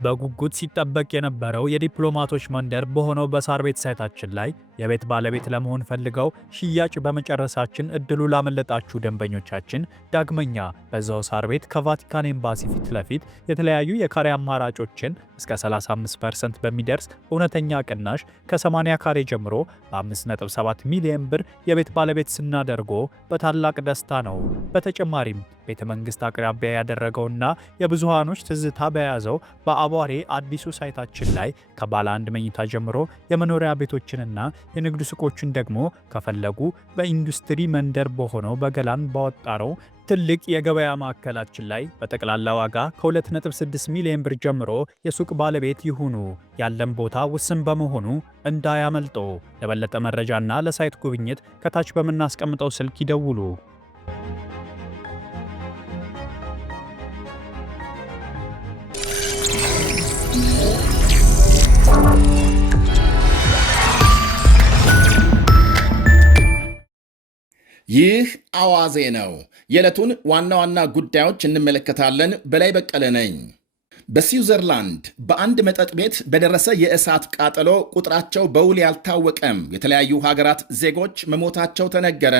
በጉጉት ሲጠበቅ የነበረው የዲፕሎማቶች መንደር በሆነው በሳር ቤት ሳይታችን ላይ የቤት ባለቤት ለመሆን ፈልገው ሽያጭ በመጨረሳችን እድሉ ላመለጣችሁ ደንበኞቻችን ዳግመኛ በዛው ሳር ቤት ከቫቲካን ኤምባሲ ፊት ለፊት የተለያዩ የካሬ አማራጮችን እስከ 35% በሚደርስ እውነተኛ ቅናሽ ከ80 ካሬ ጀምሮ በ5.7 ሚሊዮን ብር የቤት ባለቤት ስናደርጎ በታላቅ ደስታ ነው። በተጨማሪም ቤተ መንግስት አቅራቢያ ያደረገውና የብዙሃኖች ትዝታ በያዘው በአቧሬ አዲሱ ሳይታችን ላይ ከባለ አንድ መኝታ ጀምሮ የመኖሪያ ቤቶችንና የንግድ ሱቆችን ደግሞ ከፈለጉ በኢንዱስትሪ መንደር በሆነው በገላን ባወጣረው ትልቅ የገበያ ማዕከላችን ላይ በጠቅላላ ዋጋ ከ2.6 ሚሊዮን ብር ጀምሮ የሱቅ ባለቤት ይሁኑ። ያለን ቦታ ውስን በመሆኑ እንዳያመልጦ። ለበለጠ መረጃና ለሳይት ጉብኝት ከታች በምናስቀምጠው ስልክ ይደውሉ። ይህ አዋዜ ነው። የዕለቱን ዋና ዋና ጉዳዮች እንመለከታለን። በላይ በቀለ ነኝ። በስዊዘርላንድ በአንድ መጠጥ ቤት በደረሰ የእሳት ቃጠሎ ቁጥራቸው በውል ያልታወቀም የተለያዩ ሀገራት ዜጎች መሞታቸው ተነገረ።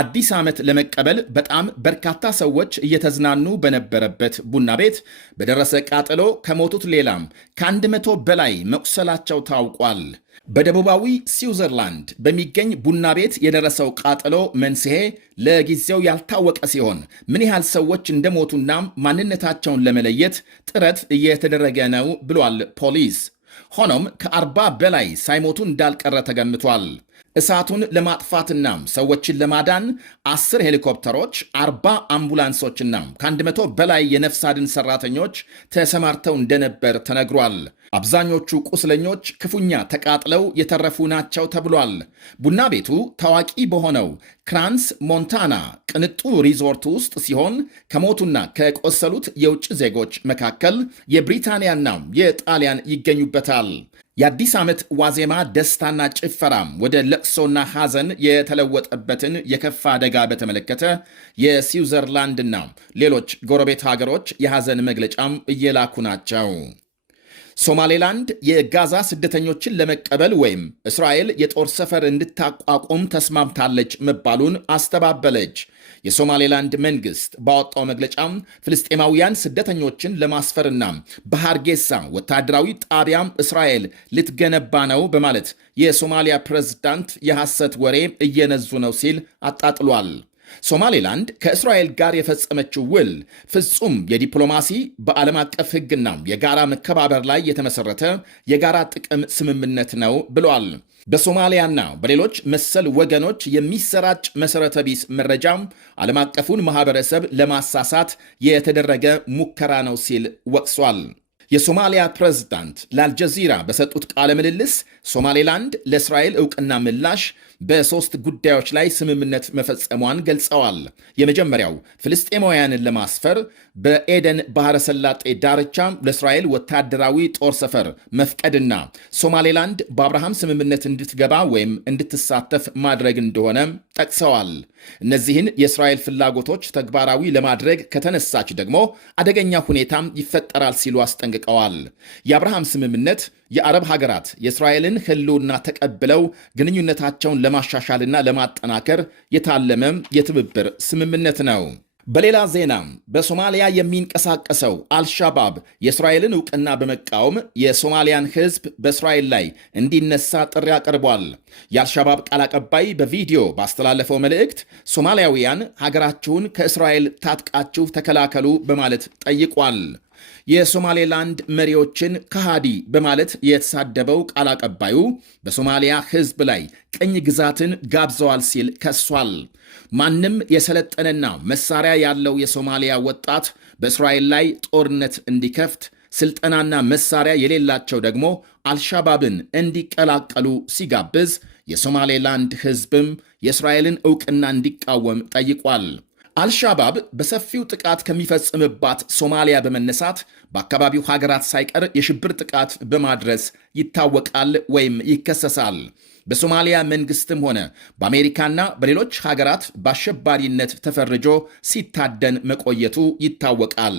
አዲስ ዓመት ለመቀበል በጣም በርካታ ሰዎች እየተዝናኑ በነበረበት ቡና ቤት በደረሰ ቃጠሎ ከሞቱት ሌላም ከ100 በላይ መቁሰላቸው ታውቋል። በደቡባዊ ስዊዘርላንድ በሚገኝ ቡና ቤት የደረሰው ቃጠሎ መንስኤ ለጊዜው ያልታወቀ ሲሆን ምን ያህል ሰዎች እንደሞቱና ማንነታቸውን ለመለየት ጥረት እየተደረገ ነው ብሏል ፖሊስ። ሆኖም ከ40 በላይ ሳይሞቱ እንዳልቀረ ተገምቷል። እሳቱን ለማጥፋትና ሰዎችን ለማዳን 10 ሄሊኮፕተሮች፣ 40 አምቡላንሶችና ከ100 በላይ የነፍስ አድን ሰራተኞች ተሰማርተው እንደነበር ተነግሯል። አብዛኞቹ ቁስለኞች ክፉኛ ተቃጥለው የተረፉ ናቸው ተብሏል። ቡና ቤቱ ታዋቂ በሆነው ክራንስ ሞንታና ቅንጡ ሪዞርት ውስጥ ሲሆን ከሞቱና ከቆሰሉት የውጭ ዜጎች መካከል የብሪታንያና የጣሊያን ይገኙበታል። የአዲስ ዓመት ዋዜማ ደስታና ጭፈራም ወደ ለቅሶና ሐዘን የተለወጠበትን የከፋ አደጋ በተመለከተ የስዊዘርላንድና ሌሎች ጎረቤት ሀገሮች የሐዘን መግለጫም እየላኩ ናቸው። ሶማሌላንድ የጋዛ ስደተኞችን ለመቀበል ወይም እስራኤል የጦር ሰፈር እንድታቋቁም ተስማምታለች መባሉን አስተባበለች። የሶማሌላንድ መንግስት ባወጣው መግለጫም ፍልስጤማውያን ስደተኞችን ለማስፈርና በሃርጌሳ ወታደራዊ ጣቢያም እስራኤል ልትገነባ ነው በማለት የሶማሊያ ፕሬዝዳንት የሐሰት ወሬ እየነዙ ነው ሲል አጣጥሏል። ሶማሌላንድ ከእስራኤል ጋር የፈጸመችው ውል ፍጹም የዲፕሎማሲ በዓለም አቀፍ ሕግና የጋራ መከባበር ላይ የተመሠረተ የጋራ ጥቅም ስምምነት ነው ብሏል። በሶማሊያና በሌሎች መሰል ወገኖች የሚሰራጭ መሠረተ ቢስ መረጃም ዓለም አቀፉን ማኅበረሰብ ለማሳሳት የተደረገ ሙከራ ነው ሲል ወቅሷል። የሶማሊያ ፕሬዝዳንት ለአልጀዚራ በሰጡት ቃለ ምልልስ ሶማሌላንድ ለእስራኤል ዕውቅና ምላሽ በሦስት ጉዳዮች ላይ ስምምነት መፈጸሟን ገልጸዋል። የመጀመሪያው ፍልስጤማውያንን ለማስፈር በኤደን ባሕረ ሰላጤ ዳርቻ ለእስራኤል ወታደራዊ ጦር ሰፈር መፍቀድና ሶማሌላንድ በአብርሃም ስምምነት እንድትገባ ወይም እንድትሳተፍ ማድረግ እንደሆነ ጠቅሰዋል። እነዚህን የእስራኤል ፍላጎቶች ተግባራዊ ለማድረግ ከተነሳች ደግሞ አደገኛ ሁኔታም ይፈጠራል ሲሉ አስጠንቅቀዋል። የአብርሃም ስምምነት የአረብ ሀገራት የእስራኤልን ሕልውና ተቀብለው ግንኙነታቸውን ለማሻሻልና ለማጠናከር የታለመ የትብብር ስምምነት ነው። በሌላ ዜና በሶማሊያ የሚንቀሳቀሰው አልሻባብ የእስራኤልን ዕውቅና በመቃወም የሶማሊያን ሕዝብ በእስራኤል ላይ እንዲነሳ ጥሪ አቅርቧል። የአልሻባብ ቃል አቀባይ በቪዲዮ ባስተላለፈው መልእክት ሶማሊያውያን ሀገራችሁን ከእስራኤል ታጥቃችሁ ተከላከሉ በማለት ጠይቋል። የሶማሌላንድ መሪዎችን ከሃዲ በማለት የተሳደበው ቃል አቀባዩ በሶማሊያ ሕዝብ ላይ ቅኝ ግዛትን ጋብዘዋል ሲል ከሷል። ማንም የሰለጠነና መሳሪያ ያለው የሶማሊያ ወጣት በእስራኤል ላይ ጦርነት እንዲከፍት፣ ስልጠናና መሳሪያ የሌላቸው ደግሞ አልሻባብን እንዲቀላቀሉ ሲጋብዝ፣ የሶማሌላንድ ሕዝብም የእስራኤልን ዕውቅና እንዲቃወም ጠይቋል። አልሻባብ በሰፊው ጥቃት ከሚፈጽምባት ሶማሊያ በመነሳት በአካባቢው ሀገራት ሳይቀር የሽብር ጥቃት በማድረስ ይታወቃል ወይም ይከሰሳል። በሶማሊያ መንግስትም ሆነ በአሜሪካና በሌሎች ሀገራት በአሸባሪነት ተፈርጆ ሲታደን መቆየቱ ይታወቃል።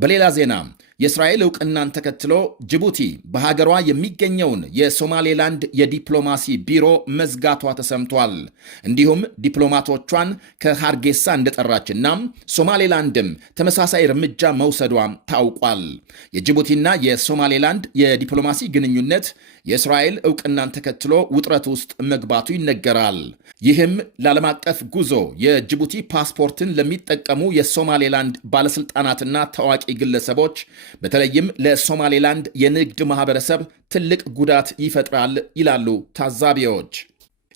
በሌላ ዜና የእስራኤል ዕውቅናን ተከትሎ ጅቡቲ በሀገሯ የሚገኘውን የሶማሌላንድ የዲፕሎማሲ ቢሮ መዝጋቷ ተሰምቷል። እንዲሁም ዲፕሎማቶቿን ከሃርጌሳ እንደጠራችና ሶማሌላንድም ተመሳሳይ እርምጃ መውሰዷ ታውቋል። የጅቡቲና የሶማሌላንድ የዲፕሎማሲ ግንኙነት የእስራኤል ዕውቅናን ተከትሎ ውጥረት ውስጥ መግባቱ ይነገራል። ይህም ለዓለም አቀፍ ጉዞ የጅቡቲ ፓስፖርትን ለሚጠቀሙ የሶማሌላንድ ባለሥልጣናትና ታዋቂ ግለሰቦች በተለይም ለሶማሌላንድ የንግድ ማህበረሰብ ትልቅ ጉዳት ይፈጥራል ይላሉ ታዛቢዎች።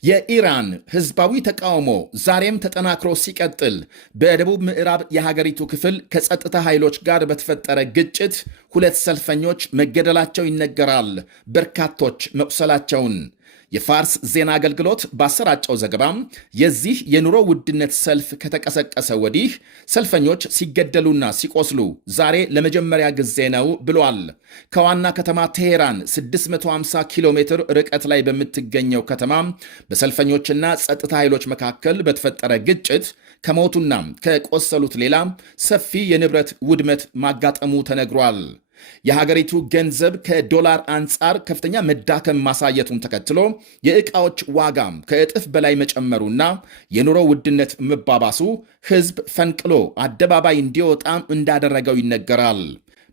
የኢራን ህዝባዊ ተቃውሞ ዛሬም ተጠናክሮ ሲቀጥል በደቡብ ምዕራብ የሀገሪቱ ክፍል ከጸጥታ ኃይሎች ጋር በተፈጠረ ግጭት 2 ሰልፈኞች መገደላቸው ይነገራል። በርካቶች መቁሰላቸውን የፋርስ ዜና አገልግሎት ባሰራጨው ዘገባም የዚህ የኑሮ ውድነት ሰልፍ ከተቀሰቀሰ ወዲህ ሰልፈኞች ሲገደሉና ሲቆስሉ ዛሬ ለመጀመሪያ ጊዜ ነው ብሏል። ከዋና ከተማ ቴሄራን 650 ኪሎ ሜትር ርቀት ላይ በምትገኘው ከተማ በሰልፈኞችና ጸጥታ ኃይሎች መካከል በተፈጠረ ግጭት ከሞቱና ከቆሰሉት ሌላ ሰፊ የንብረት ውድመት ማጋጠሙ ተነግሯል። የሀገሪቱ ገንዘብ ከዶላር አንጻር ከፍተኛ መዳከም ማሳየቱን ተከትሎ የዕቃዎች ዋጋም ከእጥፍ በላይ መጨመሩና የኑሮ ውድነት መባባሱ ሕዝብ ፈንቅሎ አደባባይ እንዲወጣም እንዳደረገው ይነገራል።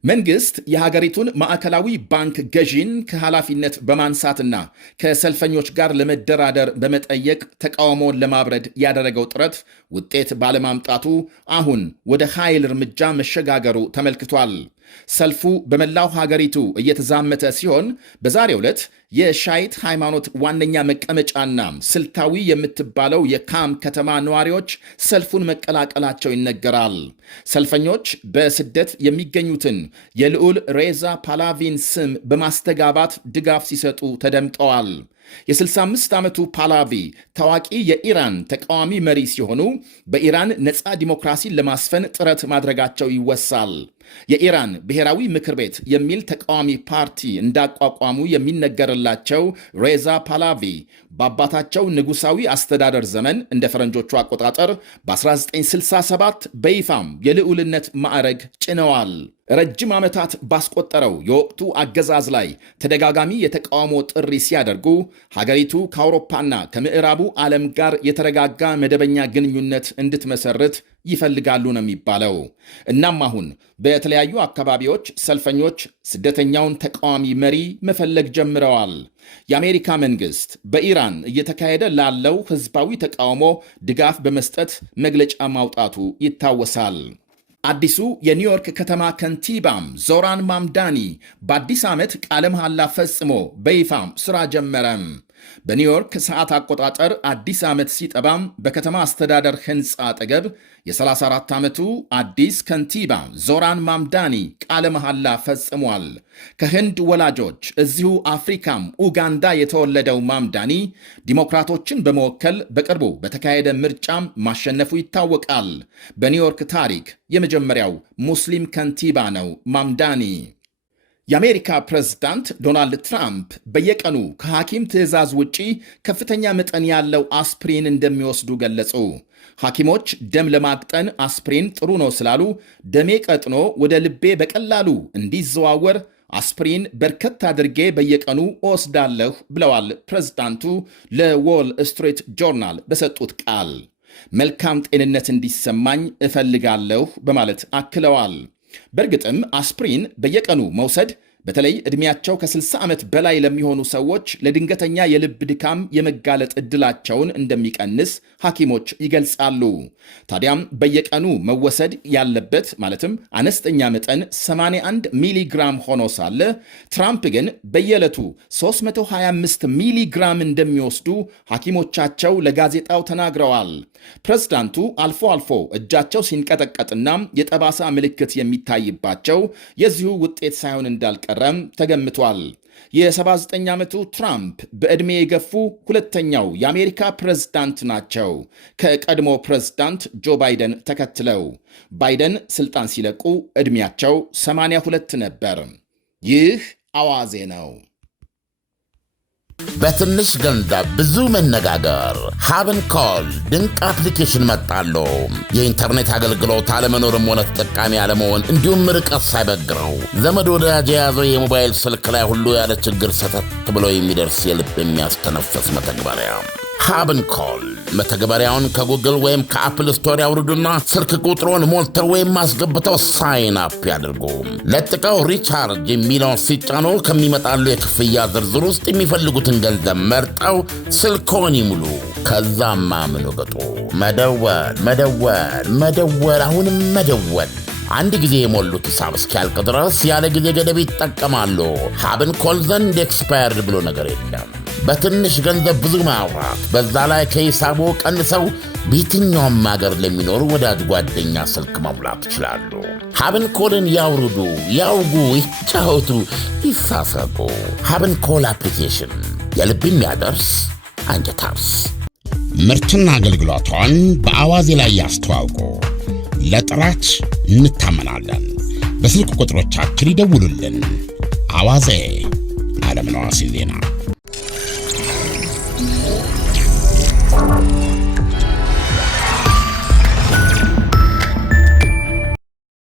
መንግሥት የሀገሪቱን ማዕከላዊ ባንክ ገዢን ከኃላፊነት በማንሳትና ከሰልፈኞች ጋር ለመደራደር በመጠየቅ ተቃውሞውን ለማብረድ ያደረገው ጥረት ውጤት ባለማምጣቱ አሁን ወደ ኃይል እርምጃ መሸጋገሩ ተመልክቷል። ሰልፉ በመላው ሀገሪቱ እየተዛመተ ሲሆን በዛሬው ዕለት የሻይት ሃይማኖት ዋነኛ መቀመጫና ስልታዊ የምትባለው የካም ከተማ ነዋሪዎች ሰልፉን መቀላቀላቸው ይነገራል። ሰልፈኞች በስደት የሚገኙትን የልዑል ሬዛ ፓላቪን ስም በማስተጋባት ድጋፍ ሲሰጡ ተደምጠዋል። የ65 ዓመቱ ፓላቪ ታዋቂ የኢራን ተቃዋሚ መሪ ሲሆኑ በኢራን ነፃ ዲሞክራሲን ለማስፈን ጥረት ማድረጋቸው ይወሳል። የኢራን ብሔራዊ ምክር ቤት የሚል ተቃዋሚ ፓርቲ እንዳቋቋሙ የሚነገርላቸው ሬዛ ፓላቪ በአባታቸው ንጉሳዊ አስተዳደር ዘመን እንደ ፈረንጆቹ አቆጣጠር በ1967 በይፋም የልዑልነት ማዕረግ ጭነዋል። ረጅም ዓመታት ባስቆጠረው የወቅቱ አገዛዝ ላይ ተደጋጋሚ የተቃውሞ ጥሪ ሲያደርጉ ሀገሪቱ ከአውሮፓና ከምዕራቡ ዓለም ጋር የተረጋጋ መደበኛ ግንኙነት እንድትመሰርት ይፈልጋሉ ነው የሚባለው። እናም አሁን በተለያዩ አካባቢዎች ሰልፈኞች ስደተኛውን ተቃዋሚ መሪ መፈለግ ጀምረዋል። የአሜሪካ መንግሥት በኢራን እየተካሄደ ላለው ሕዝባዊ ተቃውሞ ድጋፍ በመስጠት መግለጫ ማውጣቱ ይታወሳል። አዲሱ የኒውዮርክ ከተማ ከንቲባም ዞራን ማምዳኒ በአዲስ ዓመት ቃለ መሐላ ፈጽሞ በይፋም ሥራ ጀመረም። በኒውዮርክ ሰዓት አቆጣጠር አዲስ ዓመት ሲጠባም በከተማ አስተዳደር ሕንፃ አጠገብ የ34 ዓመቱ አዲስ ከንቲባ ዞራን ማምዳኒ ቃለ መሐላ ፈጽሟል። ከህንድ ወላጆች እዚሁ አፍሪካም ኡጋንዳ የተወለደው ማምዳኒ ዲሞክራቶችን በመወከል በቅርቡ በተካሄደ ምርጫም ማሸነፉ ይታወቃል። በኒውዮርክ ታሪክ የመጀመሪያው ሙስሊም ከንቲባ ነው ማምዳኒ። የአሜሪካ ፕሬዝዳንት ዶናልድ ትራምፕ በየቀኑ ከሐኪም ትዕዛዝ ውጪ ከፍተኛ መጠን ያለው አስፕሪን እንደሚወስዱ ገለጹ። ሐኪሞች ደም ለማቅጠን አስፕሪን ጥሩ ነው ስላሉ ደሜ ቀጥኖ ወደ ልቤ በቀላሉ እንዲዘዋወር አስፕሪን በርከት አድርጌ በየቀኑ እወስዳለሁ ብለዋል ፕሬዝዳንቱ ለዎል ስትሪት ጆርናል በሰጡት ቃል። መልካም ጤንነት እንዲሰማኝ እፈልጋለሁ በማለት አክለዋል። በእርግጥም አስፕሪን በየቀኑ መውሰድ በተለይ ዕድሜያቸው ከ60 ዓመት በላይ ለሚሆኑ ሰዎች ለድንገተኛ የልብ ድካም የመጋለጥ ዕድላቸውን እንደሚቀንስ ሐኪሞች ይገልጻሉ። ታዲያም በየቀኑ መወሰድ ያለበት ማለትም አነስተኛ መጠን 81 ሚሊግራም ሆኖ ሳለ ትራምፕ ግን በየዕለቱ 325 ሚሊግራም እንደሚወስዱ ሐኪሞቻቸው ለጋዜጣው ተናግረዋል። ፕሬዝዳንቱ አልፎ አልፎ እጃቸው ሲንቀጠቀጥና የጠባሳ ምልክት የሚታይባቸው የዚሁ ውጤት ሳይሆን እንዳልቀረም ተገምቷል። የ79 ዓመቱ ትራምፕ በዕድሜ የገፉ ሁለተኛው የአሜሪካ ፕሬዝዳንት ናቸው፣ ከቀድሞ ፕሬዝዳንት ጆ ባይደን ተከትለው። ባይደን ስልጣን ሲለቁ ዕድሜያቸው 82 ነበር። ይህ አዋዜ ነው። በትንሽ ገንዘብ ብዙ መነጋገር። ሀብን ኮል ድንቅ አፕሊኬሽን መጣሉ። የኢንተርኔት አገልግሎት አለመኖርም ሆነ ተጠቃሚ አለመሆን እንዲሁም ርቀት ሳይበግረው ዘመድ ወዳጅ የያዘው የሞባይል ስልክ ላይ ሁሉ ያለ ችግር ሰተት ብሎ የሚደርስ የልብ የሚያስተነፍስ መተግበሪያ ሀብን ኮል። መተግበሪያውን ከጉግል ወይም ከአፕል ስቶር ያውርዱና ስልክ ቁጥሮን ሞልተው ወይም አስገብተው ሳይን አፕ ያድርጉ። ለጥቀው ሪቻርጅ የሚለውን ሲጫኑ ከሚመጣሉ የክፍያ ዝርዝር ውስጥ የሚፈልጉትን ገንዘብ መርጠው ስልክዎን ይሙሉ። ከዛማ ምኑ ቅጡ መደወል፣ አሁንም መደወል። አንድ ጊዜ የሞሉት ሂሳብ እስኪያልቅ ድረስ ያለ ጊዜ ገደብ ይጠቀማሉ። ሀብን ኮል ዘንድ ኤክስፓየርድ ብሎ ነገር የለም። በትንሽ ገንዘብ ብዙ ማውራት፣ በዛ ላይ ከሂሳቡ ቀንሰው በየትኛውም ሀገር ለሚኖሩ ወዳጅ ጓደኛ ስልክ መሙላት ይችላሉ። ሀብን ኮልን ያውርዱ፣ ያውጉ፣ ይጫወቱ፣ ይሳሰቁ። ሀብን ኮል አፕሊኬሽን የልብ የሚያደርስ አንጀት አርስ። ምርትና አገልግሎቷን በአዋዜ ላይ ያስተዋውቁ። ለጥራች እንታመናለን። በስልክ ቁጥሮቻችን ይደውሉልን። አዋዜ ዓለምነህ ዋሴ ዜና